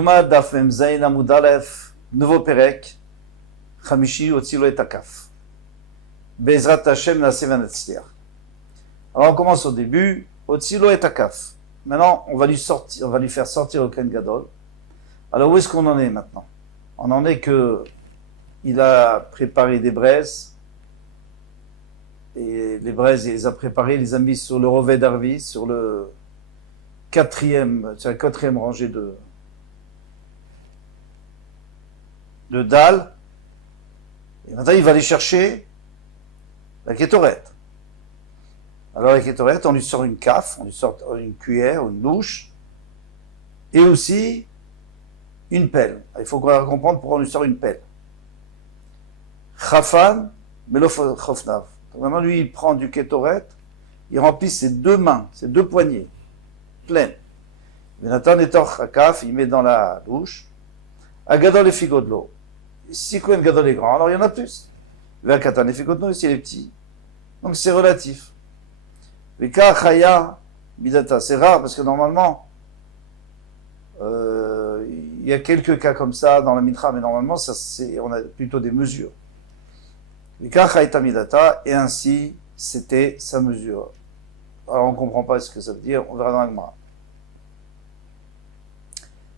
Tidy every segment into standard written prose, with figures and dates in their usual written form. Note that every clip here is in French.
Yuma Daf Mem Zayin Amud Aleph, nouveau Perek, Chamishi Otzilo et Akaf. Bezrat Hashem Naseh Vanatzliach. Alors on commence au début, Otzilo et Akaf. Maintenant, on va lui faire sortir le Kohen Gadol. Alors où est-ce qu'on en est maintenant? On en est que il a préparé des braises, et les braises, il les a préparées, il les a mis sur le Roved d'Arvi, sur la quatrième rangée de dalles. Et maintenant, il va aller chercher la kétorette. Alors, la kétorette, on lui sort une caffe, on lui sort une cuillère, une louche, et aussi une pelle. Il faut comprendre pourquoi on lui sort une pelle. Chafan, Melof Chofnav. Maintenant, lui, il prend du kétoret, il remplit ses deux mains, ses deux poignets, pleines. Nathan etor hakaf, il met dans la louche. Agadol et figot de l'eau. Si Kohen Gadol est grand, alors il y en a plus. Vakatan et figot de l'eau, s'il est petit. Donc c'est relatif. Vika chaya bidata. C'est rare parce que normalement, il y a quelques cas comme ça dans la mitra, mais normalement, on a plutôt des mesures. Et ainsi, c'était sa mesure. Alors, on ne comprend pas ce que ça veut dire, on verra dans la Gemara.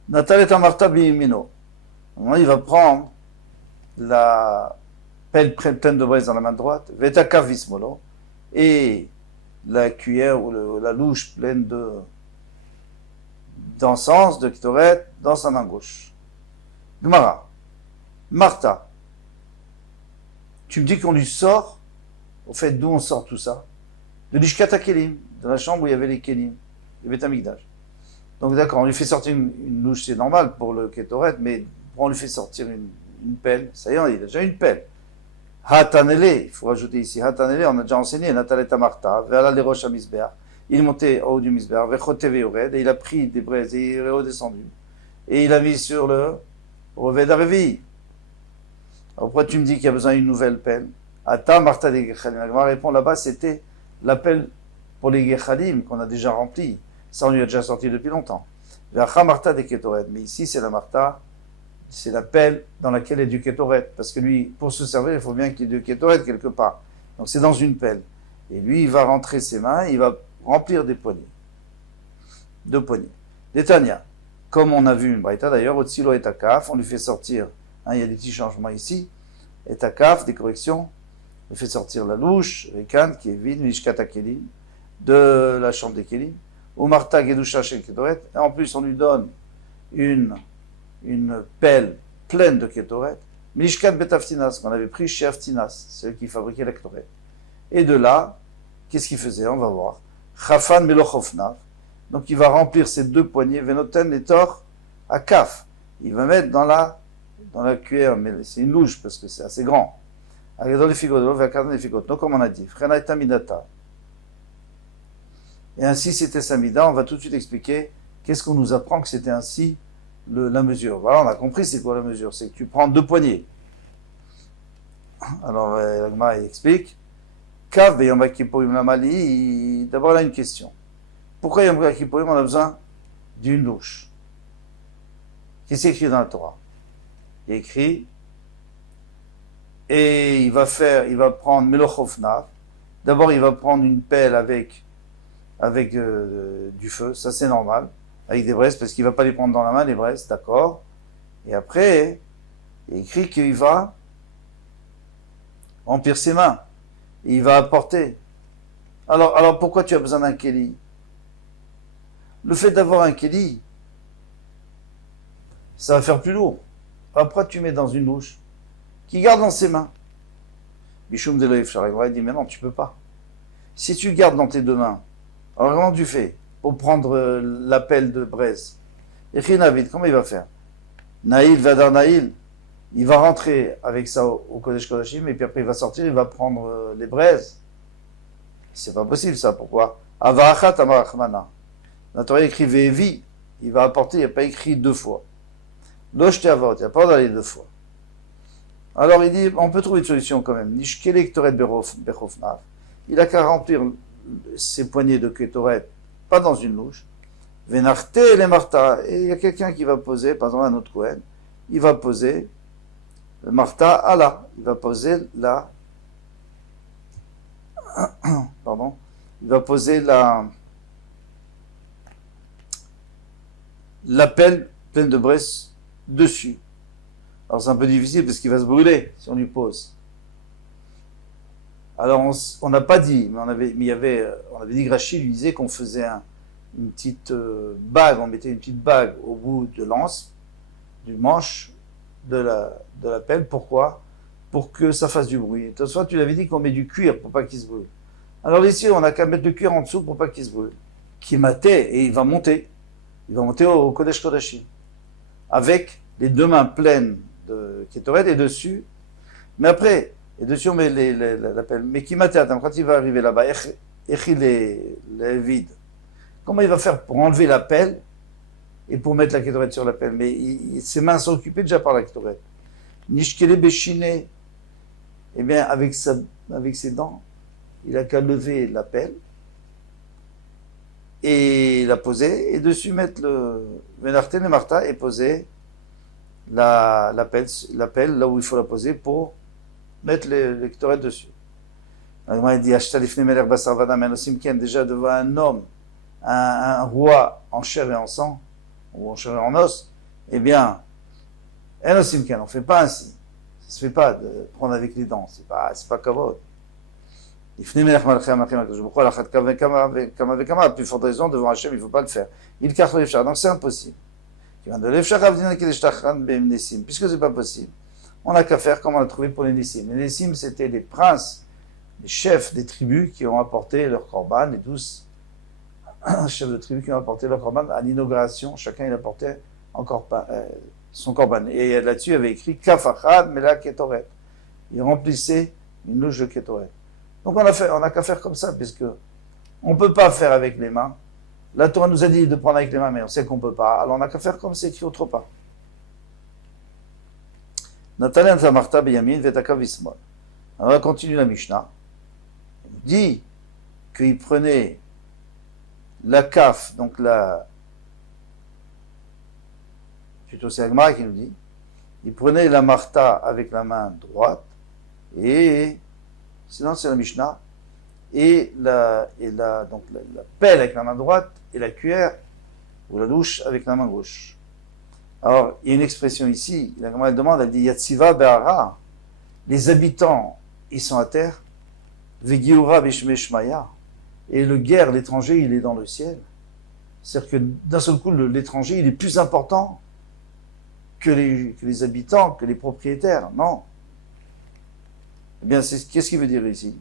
Natal et Amarta bimino. Il va prendre la pelle pleine de braise dans la main droite, Vetaka vismolo, et la cuillère ou la louche pleine d'encens, de ktoret, dans sa main gauche. Gemara. Martha. Tu me dis qu'on lui sort, au fait, d'où on sort tout ça? De l'Ishkata Kelim, de la chambre où il y avait les Kelim, le Beth Amikdash. Donc d'accord, on lui fait sortir une louche, c'est normal pour le Ketoret, mais on lui fait sortir une pelle, ça y est, il a déjà une pelle. Hatanele, il faut rajouter ici, Hatanele, on a déjà enseigné, Natalet Amarta, vers les roches à Misber, il est monté au haut du Misber, Vechote Veored, et il a pris des braises, et il est redescendu. Et il a mis sur le Roved d'Arvi. Alors pourquoi tu me dis qu'il y a besoin d'une nouvelle pelle? Ata Martha des Gechalim. La Gemara répond là-bas, c'était la pelle pour les Gechalim qu'on a déjà remplie. Ça, on lui a déjà sorti depuis longtemps. Vecha Martha des Ketoret. Mais ici, c'est la Martha, c'est la pelle dans laquelle il y a du Ketoret. Parce que lui, pour se servir, il faut bien qu'il y ait du Ketoret quelque part. Donc c'est dans une pelle. Et lui, il va rentrer ses mains, il va remplir des poignées. Deux poignées. Détania. Comme on a vu une braïta d'ailleurs, Otsilo et Akaf, on lui fait sortir. Il y a des petits changements ici. Et Takaf, des corrections. Il fait sortir la louche, Rekan, qui est vide, Mishkata Kelim, de la chambre des Kelim. Ou Marta Gedusha Shel Ketoret. Et en plus, on lui donne une pelle pleine de Ketoret. Mishkat Betaftinas, qu'on avait pris chez Aftinas, celui qui fabriquait la Ketoret. Et de là, qu'est-ce qu'il faisait? On va voir. Chafan Melochofnav. Donc il va remplir ses deux poignets, Venoten et Tor, Akaf. Il va mettre dans la cuillère, mais c'est une louche parce que c'est assez grand. Donc, comme on a dit, et ainsi c'était sa mida. On va tout de suite expliquer qu'est-ce qu'on nous apprend que c'était ainsi la mesure. Voilà, on a compris c'est quoi la mesure. C'est que tu prends deux poignées. Alors, la Gemara explique. D'abord, il a une question. Pourquoi Yom Kippourim, on a besoin d'une louche? Qu'est-ce qui est écrit dans la Torah? Il est écrit, et il va prendre Melochofnav. D'abord, il va prendre une pelle avec du feu, ça c'est normal, avec des braises, parce qu'il ne va pas les prendre dans la main, les braises, d'accord. Et après, il est écrit qu'il va remplir ses mains, et il va apporter. Alors pourquoi tu as besoin d'un kéli? Le fait d'avoir un kéli, ça va faire plus lourd. Après, tu mets dans une louche qui garde dans ses mains. Bichoum de l'Oïf Charagva, il dit, mais non, tu peux pas. Si tu gardes dans tes deux mains, alors comment tu fais pour prendre la pelle de braise? Et Chinavid, comment il va faire? Naïl, Vadar Naïl, il va rentrer avec ça au Kodesh Kodashim, et puis après il va sortir, il va prendre les braises. C'est pas possible ça, pourquoi? Avachat Amarachmana. La Torah écrit Vevi, il va apporter, il n'y a pas écrit deux fois. L'oshte avot, il n'y a pas d'aller deux fois. Alors il dit, on peut trouver une solution quand même. Nishkele Ketoret Bechofnav. Il a qu'à remplir ses poignées de Ketoret, pas dans une louche, Venarte le Martha. Et il y a quelqu'un qui va poser, par exemple un autre Kohen, il va poser le Martha Allah. Il va poser la. Pardon. Il va poser l'appel plein de bresse dessus. Alors c'est un peu difficile parce qu'il va se brûler si on lui pose. Alors on n'a pas dit, mais on avait dit que Rachid lui disait qu'on faisait une petite bague, on mettait une petite bague au bout de l'anse, du manche de la pelle. Pourquoi? Pour que ça fasse du bruit. De toute façon, tu l'avais dit qu'on met du cuir pour pas qu'il se brûle. Alors ici, on n'a qu'à mettre le cuir en dessous pour pas qu'il se brûle. Qui matait et il va monter. Il va monter au Kodesh Kodashim. Avec les deux mains pleines de Kétoret et dessus. Mais après, et dessus on met la pelle. Mais qui matait, quand il va arriver là-bas, il est vide. Comment il va faire pour enlever la pelle et pour mettre la Kétoret sur la pelle? Mais ses mains sont occupées déjà par la Kétoret. Nishkele Beshine, eh bien, avec ses dents, il a qu'à lever la pelle et la poser, et dessus mettre le Menarte le Martha et poser la pelle là où il faut la poser pour mettre les Kétoret dessus. Il dit déjà devant un homme, un roi en chair et en sang, ou en chair et en os, eh bien, on ne fait pas ainsi. Ça ne se fait pas de prendre avec les dents, c'est pas kavod. À plus forte raison, devant Hachem, il ne faut pas le faire. Donc c'est impossible. Puisque c'est pas possible, on n'a qu'à faire comme on a trouvé pour les Nessim. Les Nessim, c'était les princes, les chefs des tribus qui ont apporté leur korban, les 12 chefs de tribus qui ont apporté leur korban à l'inauguration. Chacun il apportait encore son korban. Et là-dessus, il y avait écrit Kafachad Mela Ketoret. Il remplissait une louche de Ketoret. Donc on n'a qu'à faire comme ça, puisque on ne peut pas faire avec les mains. La Torah nous a dit de prendre avec les mains, mais on sait qu'on ne peut pas. Alors on n'a qu'à faire comme c'est écrit autre part. Nathalie Martha Beyamin Vetaka Vismol. Alors on continue la Mishnah. Il dit qu'il prenait la kaf, donc plutôt c'est Agmara qui nous dit, il prenait la Martha avec la main droite, et sinon c'est la Mishnah, et la pelle avec la main droite, et la cuillère, ou la douche avec la main gauche. Alors, il y a une expression ici, la Gemara demande, elle dit Yatsiva Be'ara, les habitants, ils sont à terre, Vegiura Bishmeshmaya, et le guerre, l'étranger, il est dans le ciel. C'est-à-dire que d'un seul coup, l'étranger, il est plus important que les habitants, que les propriétaires. Non. Eh bien, qu'est-ce qu'il veut dire ici?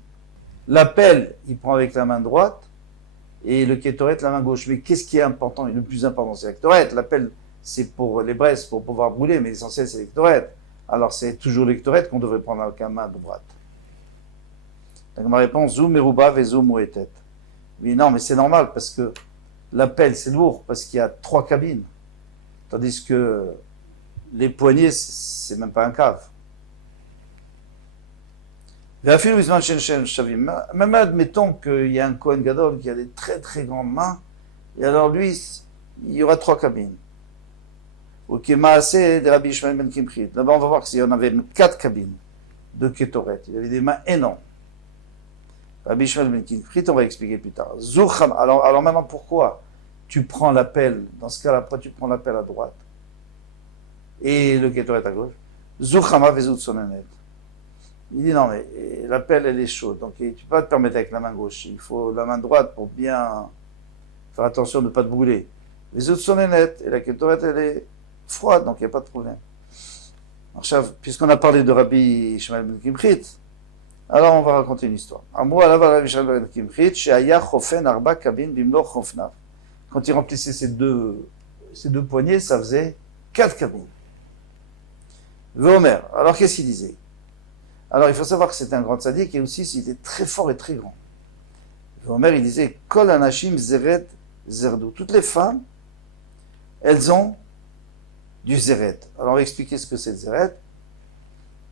La pelle, il prend avec la main droite, et le kétoret, la main gauche. Mais qu'est-ce qui est important? Et le plus important, c'est la kétoret. La pelle, c'est pour les braises, pour pouvoir brûler, mais l'essentiel, c'est l'électorette. Alors, c'est toujours l'électorette qu'on devrait prendre avec la main droite. Donc, ma réponse, zoom meruba et zoom mouetet. Oui, non, mais c'est normal, parce que la pelle, c'est lourd, parce qu'il y a 3 cabines. Tandis que les poignées, c'est même pas un cave. Même admettons qu'il y a un Kohen Gadol qui a des très très grandes mains, et alors lui, il y aura 3 cabines. Là-bas, on va voir qu'il y en avait 4 cabines de Ketoret. Il avait des mains énormes. Rabbi Ishmael ben Kimchit, on va expliquer plus tard. Alors maintenant, pourquoi tu prends l'appel? Dans ce cas-là, pourquoi tu prends l'appel à droite et le Ketoret à gauche? Zuchama vezut sonenet. Il dit non, mais l'appel, elle est chaude. Donc, tu ne peux pas te permettre avec la main gauche. Il faut la main droite pour bien faire attention de ne pas te brûler. Vezut sonenet. Et la Ketoret, elle est froide, donc il n'y a pas de problème. Alors, puisqu'on a parlé de Rabbi Ishmael ben Kimchit, alors on va raconter une histoire. Quand il remplissait ces deux poignées, ça faisait 4 cabines. Vomer. Alors qu'est-ce qu'il disait? Alors il faut savoir que c'était un grand tzaddik et aussi il était très fort et très grand. Vomer, il disait Kol anashim zeret zerdu. Toutes les femmes, elles ont du zeret. Alors on va expliquer ce que c'est le zeret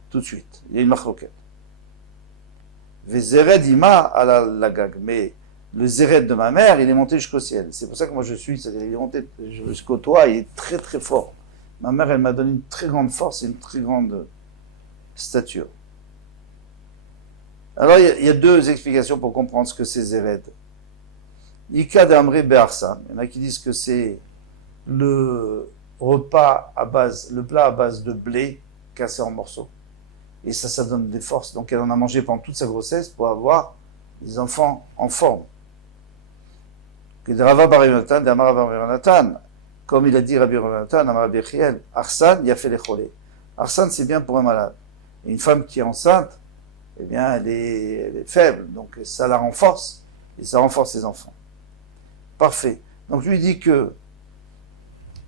tout de suite. Il y a une machloket. Vezered ima à la gag. Mais le zéret de ma mère, il est monté jusqu'au ciel. C'est pour ça que moi je suis, c'est-à-dire il est monté jusqu'au toit, il est très très fort. Ma mère, elle m'a donné une très grande force et une très grande stature. Alors il y a deux explications pour comprendre ce que c'est zéret. Ika d'Amré Be'arsan. Il y en a qui disent que c'est le repas à base, le plat à base de blé cassé en morceaux. Et ça donne des forces. Donc elle en a mangé pendant toute sa grossesse pour avoir des enfants en forme. Que de Rava Bar Yonatan, de Amar Bar Yonatan, comme il a dit Rabbi Yonatan, Amar Rabbi Yechiel, Arsan, il a fait les cholés. Arsan, c'est bien pour un malade. Et une femme qui est enceinte, eh bien, elle est faible. Donc ça la renforce. Et ça renforce ses enfants. Parfait. Donc je lui dis que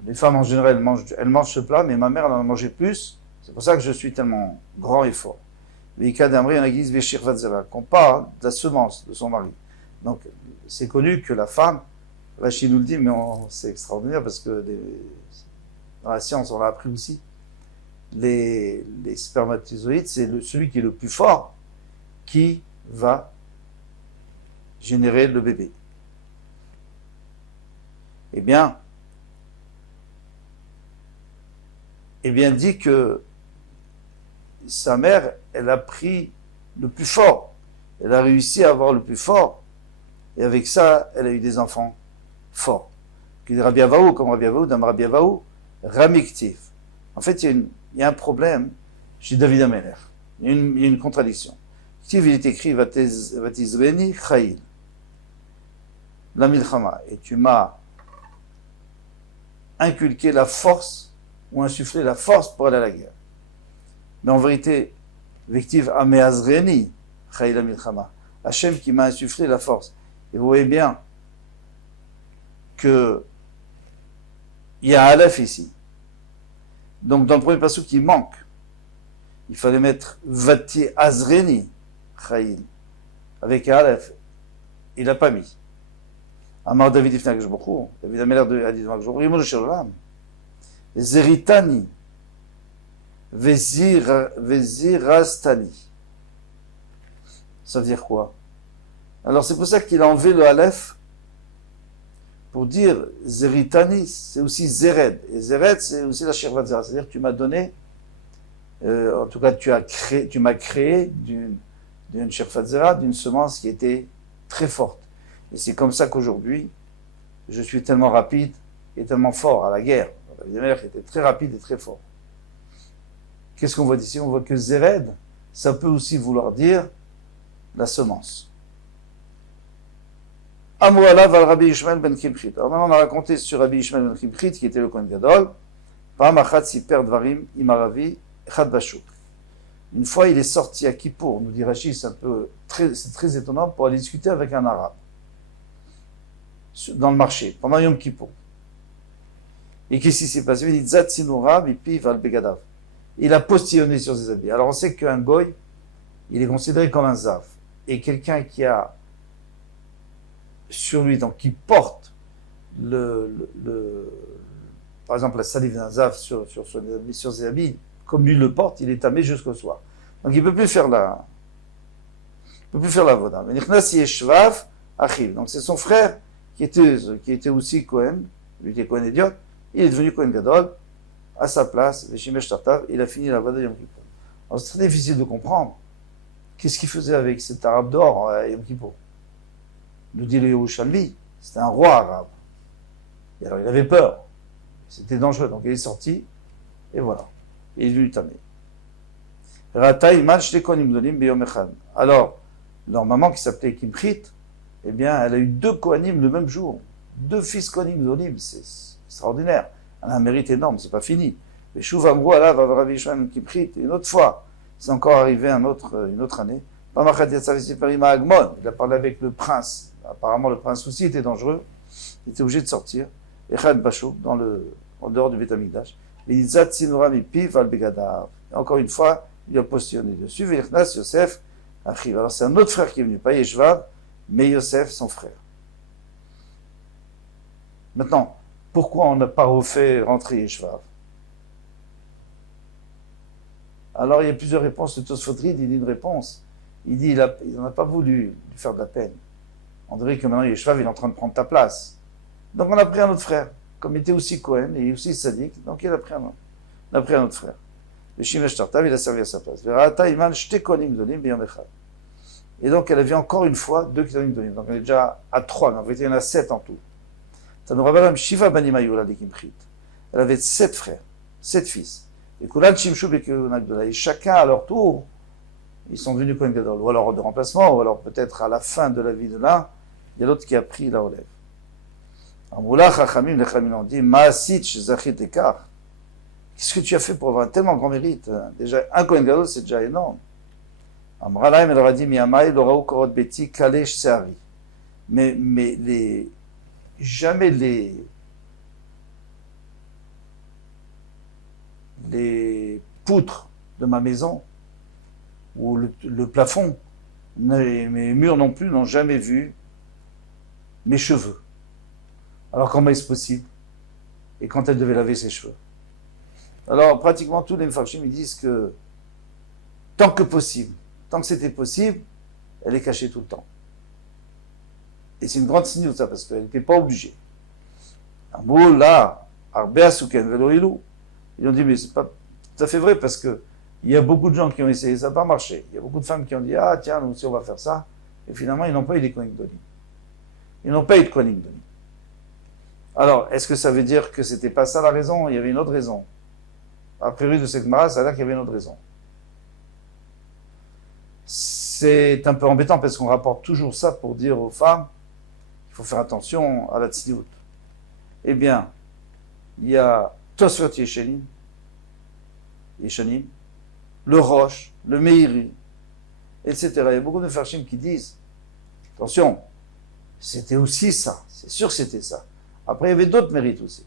les femmes en général, elles mangent ce plat, mais ma mère, elle en a mangé plus. C'est pour ça que je suis tellement grand et fort. Veika d'Amri, en église, Véchir Vatzera, qu'on parle de la semence de son mari. Donc, c'est connu que la femme, Rachid nous le dit, mais c'est extraordinaire parce que dans la science, on l'a appris aussi. Les spermatozoïdes, c'est celui qui est le plus fort qui va générer le bébé. Eh bien, dit que sa mère, elle a pris le plus fort. Elle a réussi à avoir le plus fort. Et avec ça, elle a eu des enfants forts. Rabbi Avaou, comme Rabbi Avaou, dans Rabbi Avaou, Ramiktiv. En fait, il y a un problème chez David Ameler. Il y a une contradiction. Ktiv, il est écrit, Vatizreni Chayil. La Milchama. Et tu m'as inculqué la force, ou insufflé la force pour aller à la guerre. Mais en vérité, Vektiv Ameazreni Chayil la Milchama. Hachem qui m'a insufflé la force. Et vous voyez bien que il y a Aleph ici. Donc dans le premier passage qui manque, il fallait mettre Vati Azreni Chayil avec Aleph. Il n'a pas mis. Amar David Ifnak Jbochou, David Ameler de Hadith Makjbochou, Rimon Shalom, Zeritani, Vezirastani. Ça veut dire quoi? Alors c'est pour ça qu'il a enlevé le Aleph pour dire Zeritani, c'est aussi Zered. Et Zered, c'est aussi la Shirvat Zera. C'est-à-dire que tu m'as donné, en tout cas tu m'as créé d'une Shirvat Zera, d'une semence qui était très forte. Et c'est comme ça qu'aujourd'hui, je suis tellement rapide et tellement fort à la guerre. David Ameler était très rapide et très fort. Qu'est-ce qu'on voit d'ici? On voit que Zered, ça peut aussi vouloir dire la semence. Amouala val Rabbi Ishmael ben Kimchit. Alors maintenant on a raconté sur Rabbi Ishmael ben Kimchit, qui était le Kohen Gadol. Une fois il est sorti à Kippour, nous dit Rashi, c'est très étonnant, pour aller discuter avec un arabe. Dans le marché, pendant Yom Kippour. Et qu'est-ce qui s'est passé? Il dit Zatsinura, Bipi, Val Begadav. Il a postillonné sur ses habits. Alors on sait qu'un goy, il est considéré comme un zav. Et quelqu'un qui a sur lui, donc qui porte par exemple la salive d'un zav sur ses habits, comme lui le porte, il est tamé jusqu'au soir. Donc il ne peut plus faire la voda. Donc c'est son frère qui était aussi Kohen, lui était Kohen Idiot, il est devenu Kohen Gadol, à sa place, il a fini la voda Yom Kippour. Alors c'est très difficile de comprendre. Qu'est-ce qu'il faisait avec cet arabe d'or à Yom Kippour? Nous dit le Yerushalmi, c'était un roi arabe. Et alors il avait peur. C'était dangereux. Donc il est sorti, et voilà. Et il est venu tamé. Alors, leur maman qui s'appelait Kimchit, eh bien, elle a eu 2 Kohanim le même jour. 2 fils Kohanim Gdolim, c'est extraordinaire. Elle a un mérite énorme, c'est pas fini. Mais Shuvamrou, Allah, va Rabbi Ishmael Kimchit, une autre fois. C'est encore arrivé une autre année. Il a parlé avec le prince. Apparemment, le prince aussi était dangereux. Il était obligé de sortir. En dehors du Beth Amikdash. Encore une fois, il a postillonné dessus. Yosef arrive. Alors c'est un autre frère qui est venu, pas Yeshvav, mais Yosef, son frère. Maintenant, pourquoi on n'a pas refait rentrer Yeshvav? Alors il y a plusieurs réponses. Le Tosfot Rid, il dit une réponse. Il dit il n'en a pas voulu lui faire de la peine. On dirait que maintenant Yeshvav il est en train de prendre ta place. Donc on a pris un autre frère, comme il était aussi Cohen et aussi Sadiq, donc il a pris un autre frère. Le Shimesh Tartav, il a servi à sa place. Et donc elle avait encore une fois 2 Kohanim Gdolim. Donc elle est déjà à 3, mais en vérité il y en a 7 en tout. Ça nous rappelle Shiva Banim Ayula de Kimchit. Elle avait 7 frères, 7 fils. Et Kulan Shimshu Bekehuna Gdola. Et chacun à leur tour, ils sont devenus Kohen Gadol. Ou alors de remplacement, ou alors peut-être à la fin de la vie de l'un, il y a l'autre qui a pris la relève. Amroula Chachamim, les Chachamim ont dit, Maasit Shezachit Ekar. Qu'est-ce que tu as fait pour avoir un tellement grand mérite? Déjà, un Kohen Gadol, c'est déjà énorme. Amralaim, elle leur a dit, Miyamai, Loraou Korot Beti, Kalesh Seari. Mais jamais les poutres de ma maison, ou le plafond, mes murs non plus, n'ont jamais vu mes cheveux. Alors comment est-ce possible? Et quand elle devait laver ses cheveux? Alors pratiquement tous les Mefarshim ils disent que tant que possible, tant que c'était possible, elle est cachée tout le temps. Et c'est une grande signe de ça, parce qu'elle n'était pas obligée. Là, ils ont dit, mais c'est pas tout à fait vrai, parce que il y a beaucoup de gens qui ont essayé, ça n'a pas marché. Il y a beaucoup de femmes qui ont dit, ah tiens, nous aussi on va faire ça. Et finalement, ils n'ont pas eu des Kohanim Gdolim. Ils n'ont pas eu de Kohanim Gdolim. Alors, est-ce que ça veut dire que c'était pas ça la raison? Il y avait une autre raison. A priori de cette Gemara, ça a l'air qu'il y avait une autre raison. C'est un peu embêtant parce qu'on rapporte toujours ça pour dire aux femmes qu'il faut faire attention à la tzniut. Eh bien, il y a Tosfot Yeshanim, le Roche, le Meiri, etc. Il y a beaucoup de Farshim qui disent, attention, c'était aussi ça, c'est sûr que c'était ça. Après, il y avait d'autres mérites aussi.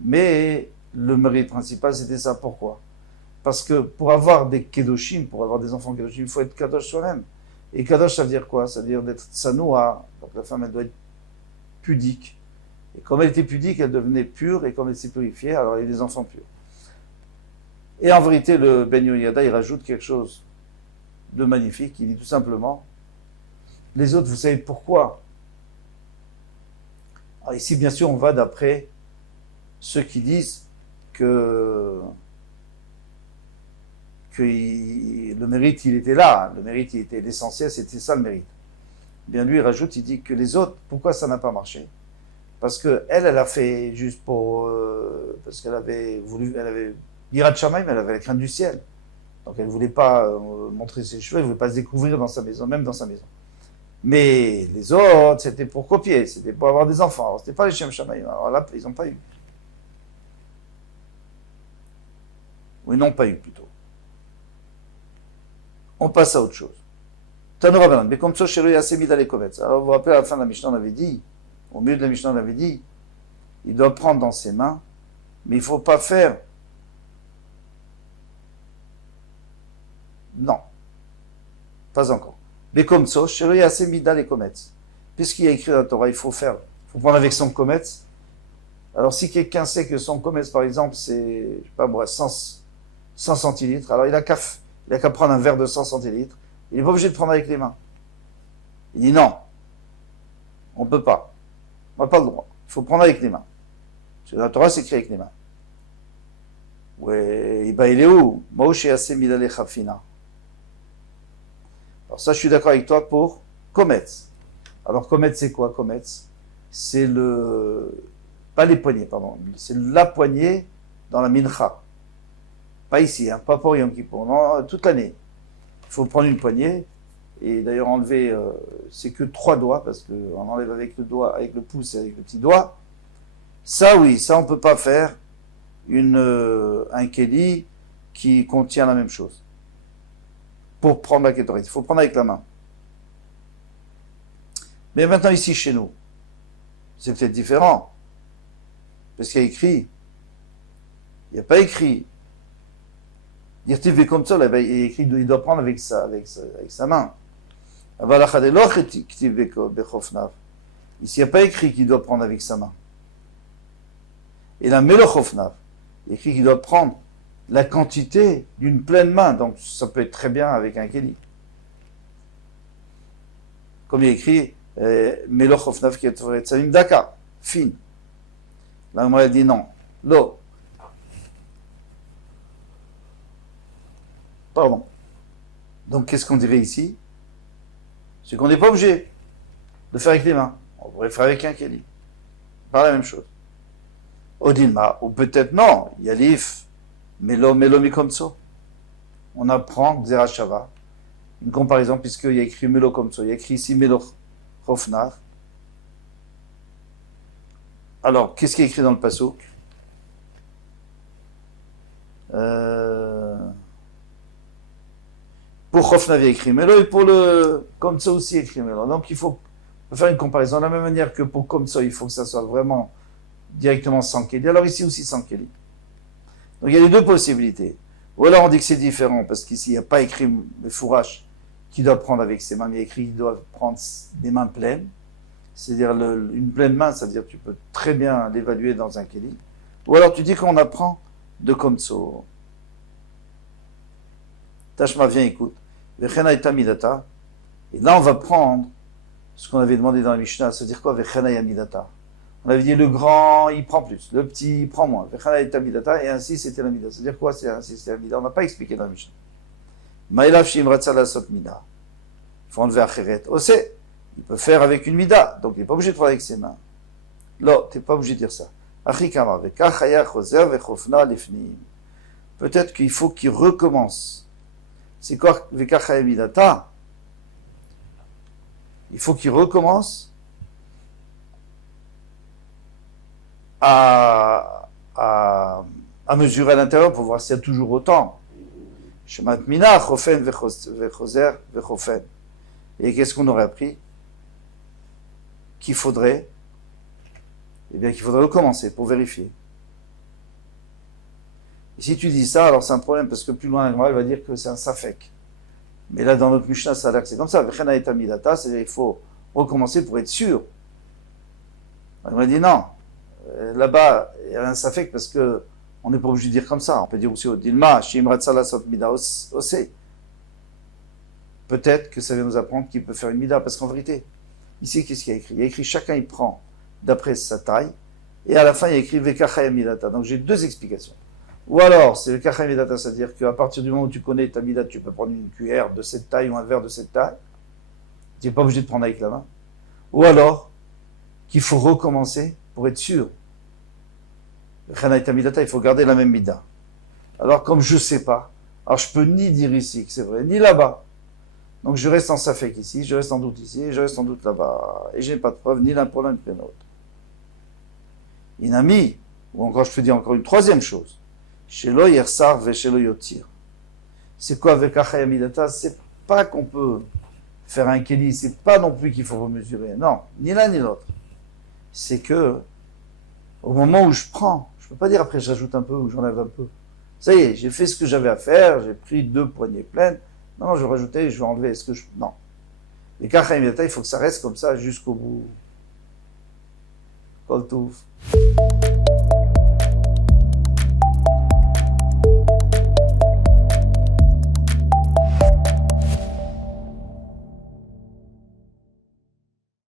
Mais le mérite principal, c'était ça. Pourquoi? Parce que pour avoir des Kedoshim, pour avoir des enfants Kedoshim, il faut être Kadosh soi-même. Et Kadosh, ça veut dire quoi? Ça veut dire d'être Tsanoua. Donc la femme, elle doit être pudique. Et comme elle était pudique, elle devenait pure, et comme elle s'est purifiée, alors il y a des enfants purs. Et en vérité, le Ben Yehoyada, il rajoute quelque chose de magnifique. Il dit tout simplement, les autres, vous savez pourquoi? Alors ici, bien sûr, on va d'après ceux qui disent que le mérite, il était là. Le mérite, il était l'essentiel, c'était ça le mérite. Bien lui, il rajoute, il dit que les autres, pourquoi ça n'a pas marché? Parce que elle a fait juste pour... parce qu'elle avait voulu... Elle avait Yirat Shamayim, elle avait la crainte du ciel. Donc elle ne voulait pas montrer ses cheveux, elle ne voulait pas se découvrir dans sa maison, même dans sa maison. Mais les autres, c'était pour copier, c'était pour avoir des enfants. Alors, c'était pas les Shem Shamayim. Alors là, ils n'ont pas eu. Ou ils n'ont pas eu, plutôt. On passe à autre chose. Tanoura Banan, mais comme ça, chez lui, assez mis dans les comètes. Alors vous vous rappelez, à la fin de la Mishnah, on avait dit, au milieu de la Mishnah, on avait dit, il doit prendre dans ses mains, mais il ne faut pas faire. Non. Pas encore. Mais comme ça, chez lui, assez mis dans les comètes. Puisqu'il y a écrit dans la Torah, il faut prendre avec son comète. Alors si quelqu'un sait que son comète, par exemple, c'est, je sais pas moi, 100 centilitres, alors il a qu'à prendre un verre de 100 centilitres, il n'est pas obligé de prendre avec les mains. Il dit non, on ne peut pas. On n'a pas le droit. Il faut prendre avec les mains. Parce que dans la Torah, c'est écrit avec les mains. Ouais, et ben il est où? Moshe assez midale chafina. Alors ça, je suis d'accord avec toi pour Kometz. Alors Kometz, c'est quoi Kometz? C'est pas les poignets, pardon. C'est la poignée dans la mincha. Pas ici, hein, pas pour Yom Kippour. Non, toute l'année. Il faut prendre une poignée. Et d'ailleurs enlever, c'est que 3 doigts, parce qu'on enlève avec le doigt, avec le pouce et avec le petit doigt. Ça oui, ça on peut pas faire un kéli qui contient la même chose. Pour prendre la kétorit, il faut prendre avec la main. Mais maintenant ici chez nous, c'est peut-être différent. Parce qu'il y a écrit, il n'y a pas écrit. Dire comme ça, il y a écrit, il doit prendre avec sa main. Ici, il n'y a pas écrit qu'il doit prendre avec sa main. Et la Melochofnav, il y a écrit qu'il doit prendre la quantité d'une pleine main. Donc ça peut être très bien avec un kéli. Comme il est écrit, Melo Chofnav Ketvoret Samim Daka. Fin. La Gemara dit non. Lo. Pardon. Donc qu'est-ce qu'on dirait ici? C'est qu'on n'est pas obligé de faire avec les mains. On pourrait faire avec un keli. Pas la même chose. Odilma, ou peut-être non, Yalif, Melo Mikomso. On apprend Xerashava, une comparaison, puisqu'il y a écrit Melo Komso, il y a écrit ici Melo Chofnar. Alors, qu'est-ce qui est écrit dans le passouk? Pour Chofnar, il y a écrit Melo, et pour le Komso aussi, il y a écrit Melo. Donc, il faut faire une comparaison. De la même manière que pour Komso, il faut que ça soit vraiment directement sans Keli. Alors, ici aussi sans Keli. Donc, il y a les deux possibilités. Ou alors on dit que c'est différent, parce qu'ici, il n'y a pas écrit le fourrage qui doit prendre avec ses mains, mais il y a écrit qu'il doit prendre des mains pleines. C'est-à-dire une pleine main, c'est-à-dire tu peux très bien l'évaluer dans un keli. Ou alors tu dis qu'on apprend de Komso. Tashma, viens, écoute. Vechena et Midata. Et là, on va prendre ce qu'on avait demandé dans la Mishnah, c'est-à-dire quoi? Vechena et Midata. On avait dit le grand, il prend plus, le petit, il prend moins. Et ainsi, c'était la mida. C'est-à-dire quoi? C'est ainsi, c'était la mida. On n'a pas expliqué dans la Mishnah. Maïlav shim ratsa la sot mida. Il faut enlever acheret. Osé, il peut faire avec une mida, donc il n'est pas obligé de faire avec ses mains. Là, tu n'es pas obligé de dire ça. Achikama, vekachaya choser vechofna lifnim. Peut-être qu'il faut qu'il recommence. C'est quoi vekachaya midata? Il faut qu'il recommence à mesurer à l'intérieur pour voir s'il y a toujours autant. Shemat mina, chofen, vechoser, vechofen. Et qu'est-ce qu'on aurait appris? Qu'il faudrait, eh bien, qu'il faudrait recommencer pour vérifier. Et si tu dis ça, alors c'est un problème, parce que plus loin, elle va dire que c'est un safek. Mais là, dans notre Mishnah, ça a l'air que c'est comme ça. Vechena et tamidata, c'est-à-dire qu'il faut recommencer pour être sûr. Elle m'a dit non. Là-bas, il y a un safek parce que on n'est pas obligé de dire comme ça. On peut dire aussi au Dilma, Shimratsala Sot Mida Ose. Peut-être que ça vient nous apprendre qu'il peut faire une mida, parce qu'en vérité, ici, qu'est-ce qu'il y a écrit? Il y a écrit chacun il prend d'après sa taille, et à la fin, il y a écrit Vekachaya Midata. Donc j'ai deux explications. Ou alors, c'est Vekachaya Midata, c'est-à-dire qu'à partir du moment où tu connais ta mida, tu peux prendre une cuillère de cette taille ou un verre de cette taille. Tu n'es pas obligé de prendre avec la main. Ou alors, qu'il faut recommencer pour être sûr. Il faut garder la même mida. Alors, comme je ne sais pas, alors je peux ni dire ici que c'est vrai, ni là-bas. Donc, je reste en safek ici, je reste en doute ici, et je reste en doute là-bas. Et je n'ai pas de preuve, ni l'un pour l'un, ni pour l'autre. Inami, ou encore, je peux dire encore une troisième chose. Shelo yersar ve shelo yotir. C'est quoi avec Achaya Midata? C'est pas qu'on peut faire un keli, c'est pas non plus qu'il faut remesurer. Non, ni l'un ni l'autre. C'est que, au moment où je prends, je peux pas dire après j'ajoute un peu ou j'enlève un peu. Ça y est, j'ai fait ce que j'avais à faire, j'ai pris 2 poignées pleines. Non, je vais rajouter, je vais enlever. Est-ce que je... Non. Les Achaya Midata, il faut que ça reste comme ça jusqu'au bout. Kol touf.